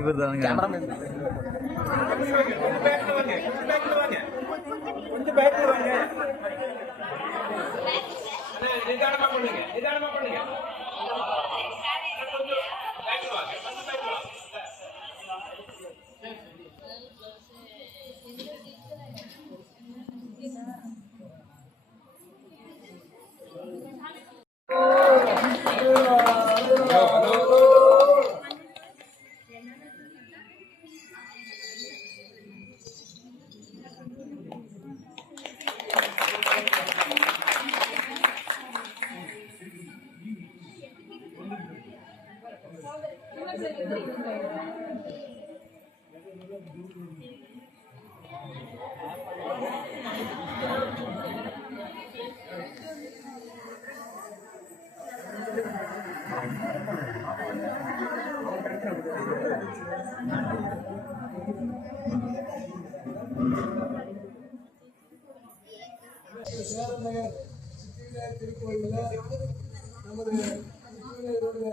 இவர் தானுங்க கொஞ்சம் பேக்ல வாங்க நிதானமா பண்ணுங்க நிதானமா சேரநகர் நகர் சித்திரை திருக்கோயிலில் நமது சித்திரையுடைய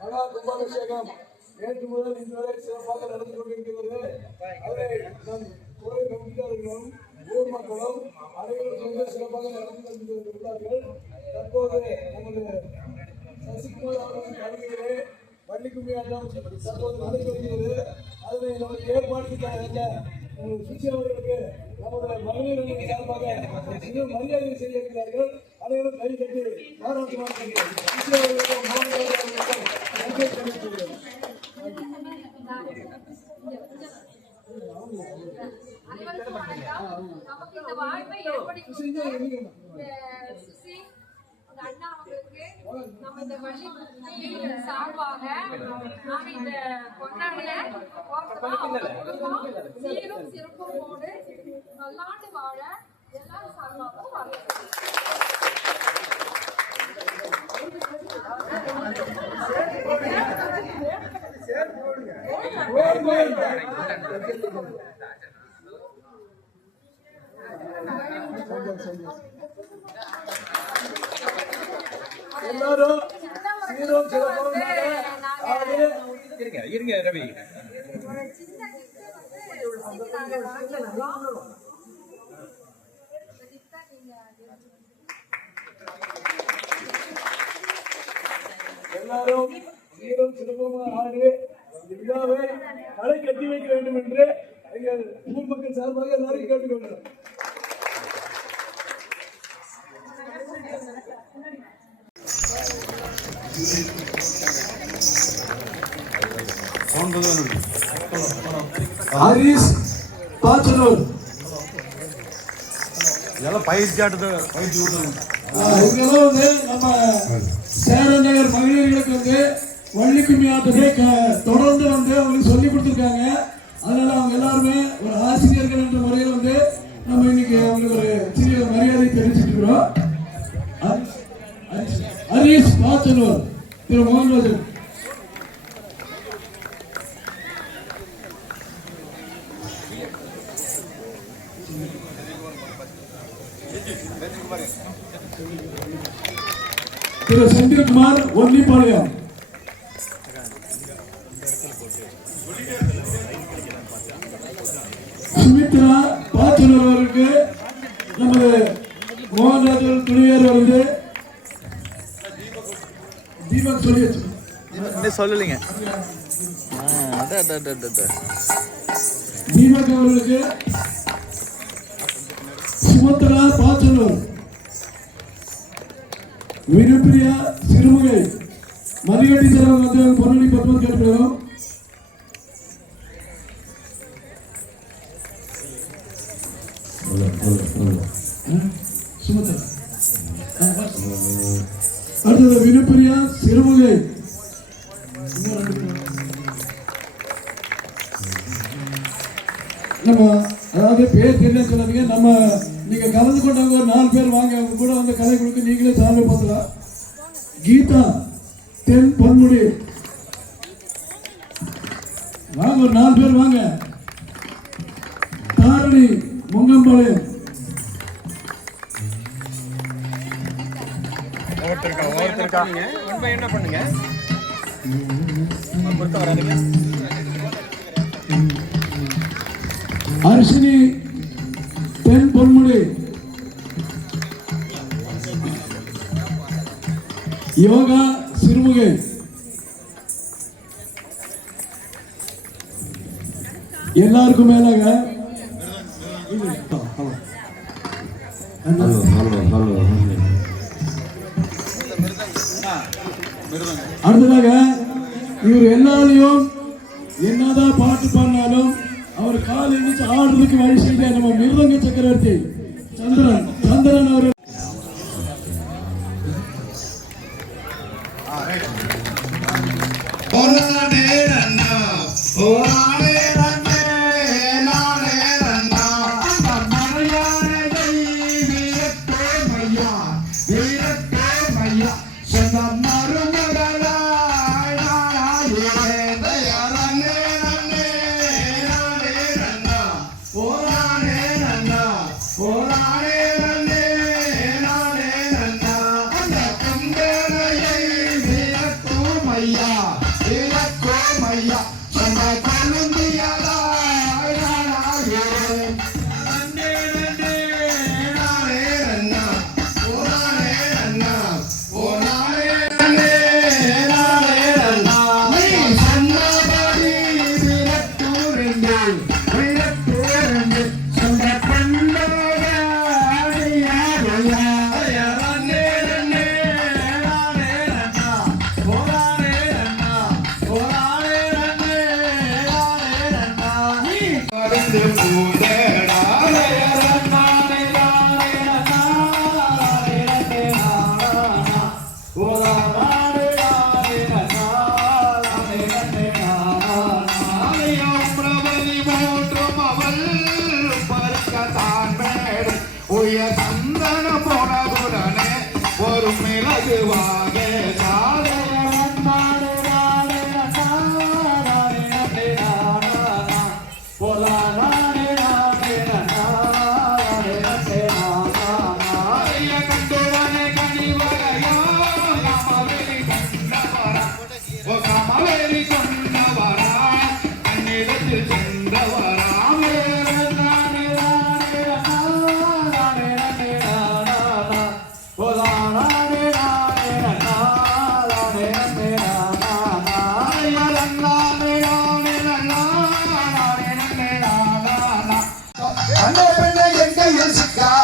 மகா கும்பாபிஷேகம் நேற்று முதல் இன்றுவரை சிறப்பாக நடந்து கொண்டிருக்கிறது அதை நம் கோயில் கமிட்டியாளர்களும் ஊர் மக்களும் அனைவரும் சிறப்பாக நடந்து கொண்டிருக்கிறார்கள். தற்போது நமது சசிகுமார் அவர்களின் தலைமையிலே பள்ளி ஆட்டம் தற்போது நடைபெறுகிறது அதனை நமக்கு ஏற்பாடு செய்த சுசி அவர்களுக்கு நமது மகளிர் சார்பாக மரியாதை செய்ய அனைவரும் கை தட்டி பாராட்டுமாறு கேட்கிறேன். அவர்களுக்கும் நன்றி அனைவருக்கும் வணக்கம். நமக்கு இந்த வாய்ப்பை ஏற்படுத்தி சுசி அண்ணா நம்ம இந்த குழுவின் சார்பாக இந்த கொண்டாடிய சீரும் சிறப்போடு பல்லாண்டு வாழ எல்லாரும் சார்பாகவும் கோயில் எல்லாரும் சீரும் சிறப்பும் இருங்க இருங்க ரவி. எல்லாரும் சீரும் சிறப்புமாக ஆடி விழாவை தலை கட்டி வைக்க வேண்டும் என்று எங்கள் ஊர் மக்கள் சார்பாக எல்லாரும் கேட்டுக்கொள்கிறோம் ஹரிஸ் பாச்சனூர் இதெல்லாம் பயிற்சி ஆட்டத்தை பயிற்சி இவங்கெல்லாம் வந்து நம்ம சேரன் நகர் மகளிர்களுக்கு வந்து வள்ளிக்கும்மி ஆட்டத்தை தொடர்ந்து வந்து அவங்களுக்கு சொல்லி கொடுத்துருக்காங்க. அதனால அவங்க எல்லாருமே ஒரு ஆசிரியர்கள் என்ற முறையில் வந்து நம்ம இன்னைக்கு அவங்களுக்கு ஒரு சிறிய மரியாதை தெரிவிச்சுட்டு இருக்கிறோம். ஹரீஷ் ஹரிஸ் பாச்சனூர் திரு மோகன்ராஜன். திரு செந்தில்குமார் ஒன்னிப்பாளையம். சுமித்ரா பாச்சனூர் அவருக்கு நமது மோகன்ராஜன் துணையர் வந்து தீபக் சொல்லி. இன்னும் சொல்லலைங்க. தீபக் அவர்களுக்கு சுமத்ரா பாச்சனூர் வினுப்பிரியா சிறுமுகை. மதிகட்டி செலவு வந்து பொருளி பத்மம் கேட்கிறோம் சுமத்ரா. அடுத்தது வினுப்பிரியா கொண்டவங்க ஒரு நாலு பேர் வாங்க அவங்க கூட வந்து கலை கொடுத்து நீங்களே சாமி பார்த்தலாம் கீதா தென் பொன்முடி. வாங்க ஒரு நாலு பேர் வாங்க. தாரணி முங்கம்பாளையம். ஒவ்வொருத்தருக்கா ஒவ்வொருத்தருக்கா? ஒன் பை என்ன பண்ணுங்க? பொறுத்த வராதுங்க. அரிசினி யோகா சிறுமுகை. எல்லாருக்கும் மேலாக போராடே அண்ணா போராடே உயர் சந்தன போனதுடனே அந்த பிள்ளை எங்கையில் சிக்காதோ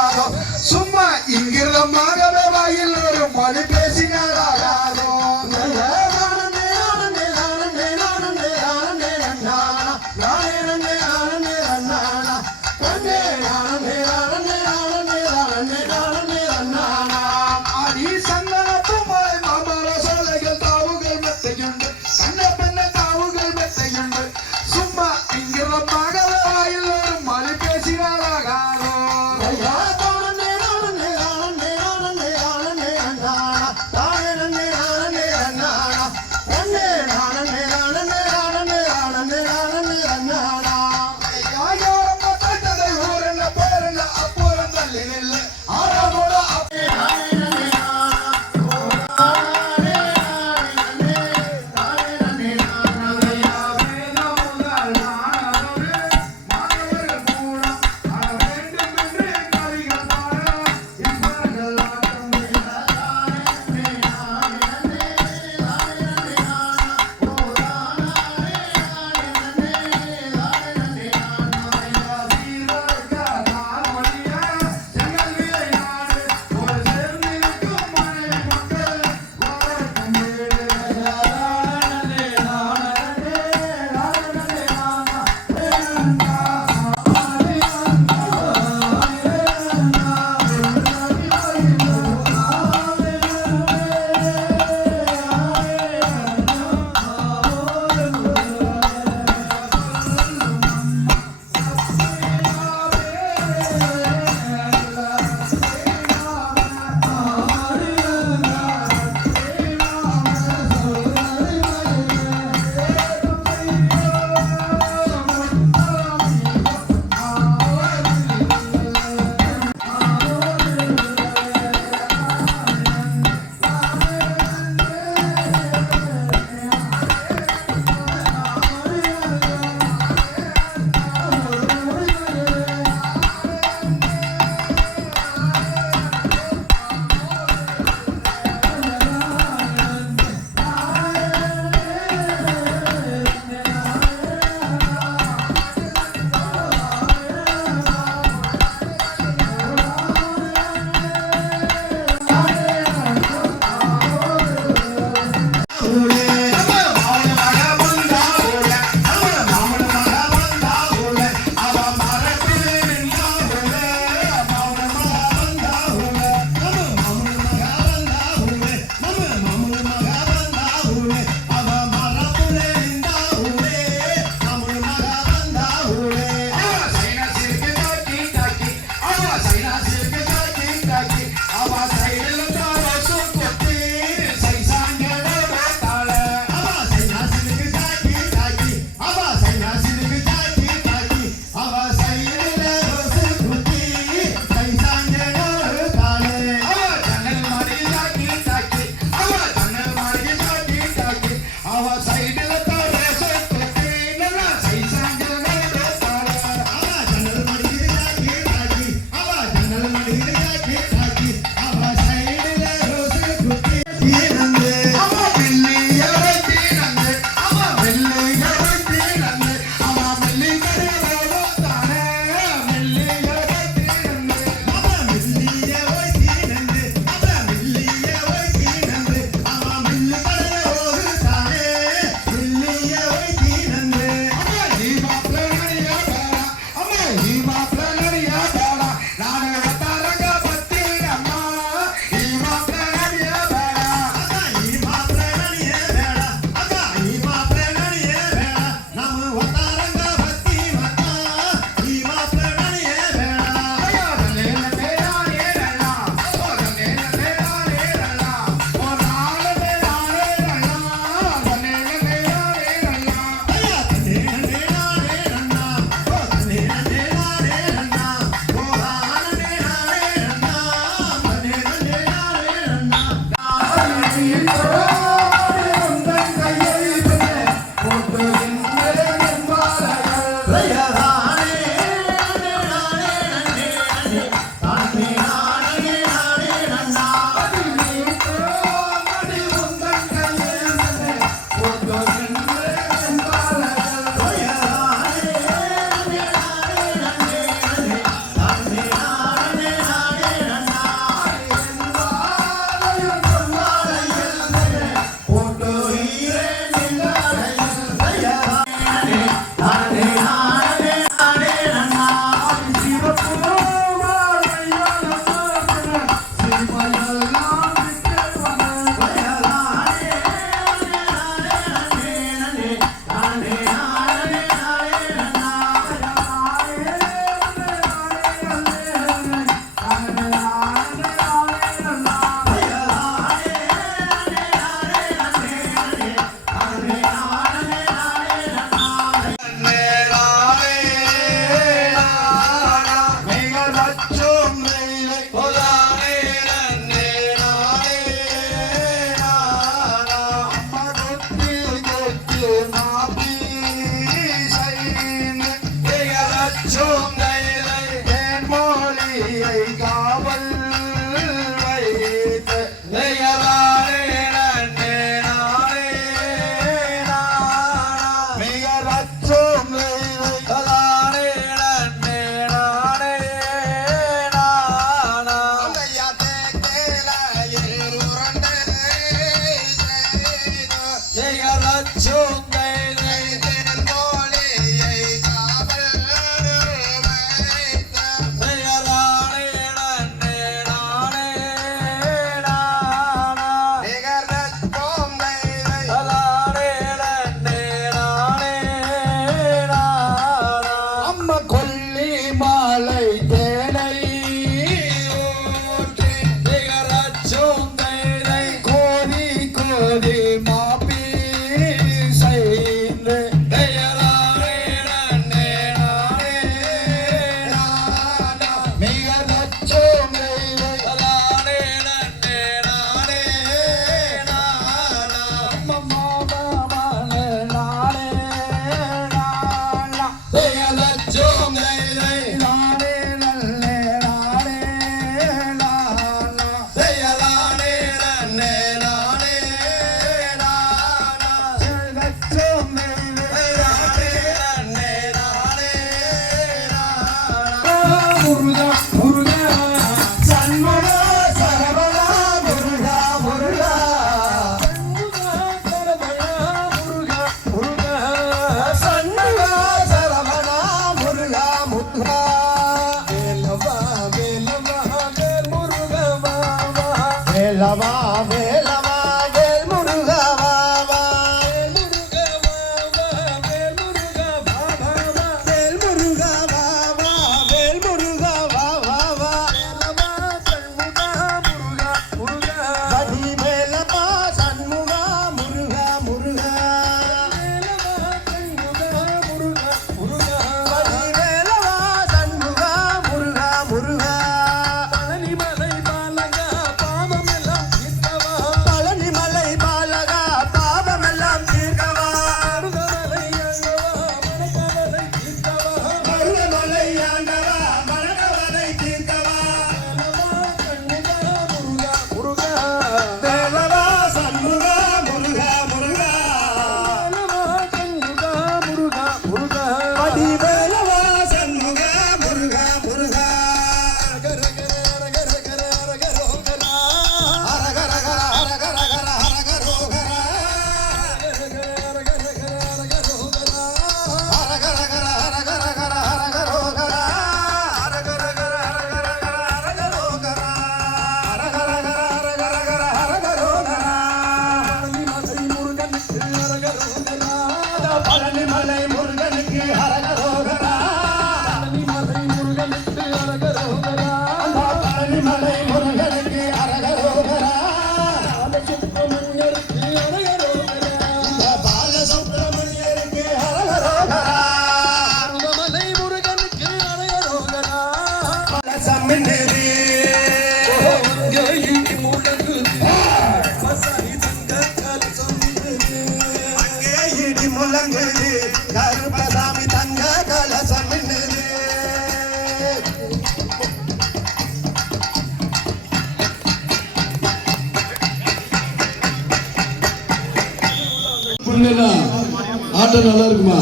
தெரியுமா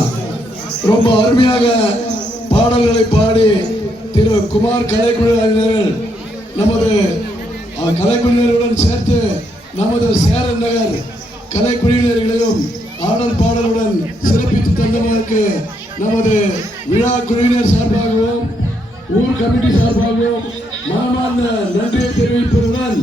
ரொம்ப அருமையாக பாடல்களை பாடி திரு குமார் கலைக்குழுவினர்கள் நமது கலைக்குழுவினருடன் சேர்த்து நமது சேரன் நகர் கலைக்குழுவினர்களையும் ஆடல் பாடலுடன் சிறப்பித்து தந்தவருக்கு நமது விழா குழுவினர் சார்பாகவும் ஊர் கமிட்டி சார்பாகவும் மாமாந்த நன்றியை தெரிவிப்பதுடன்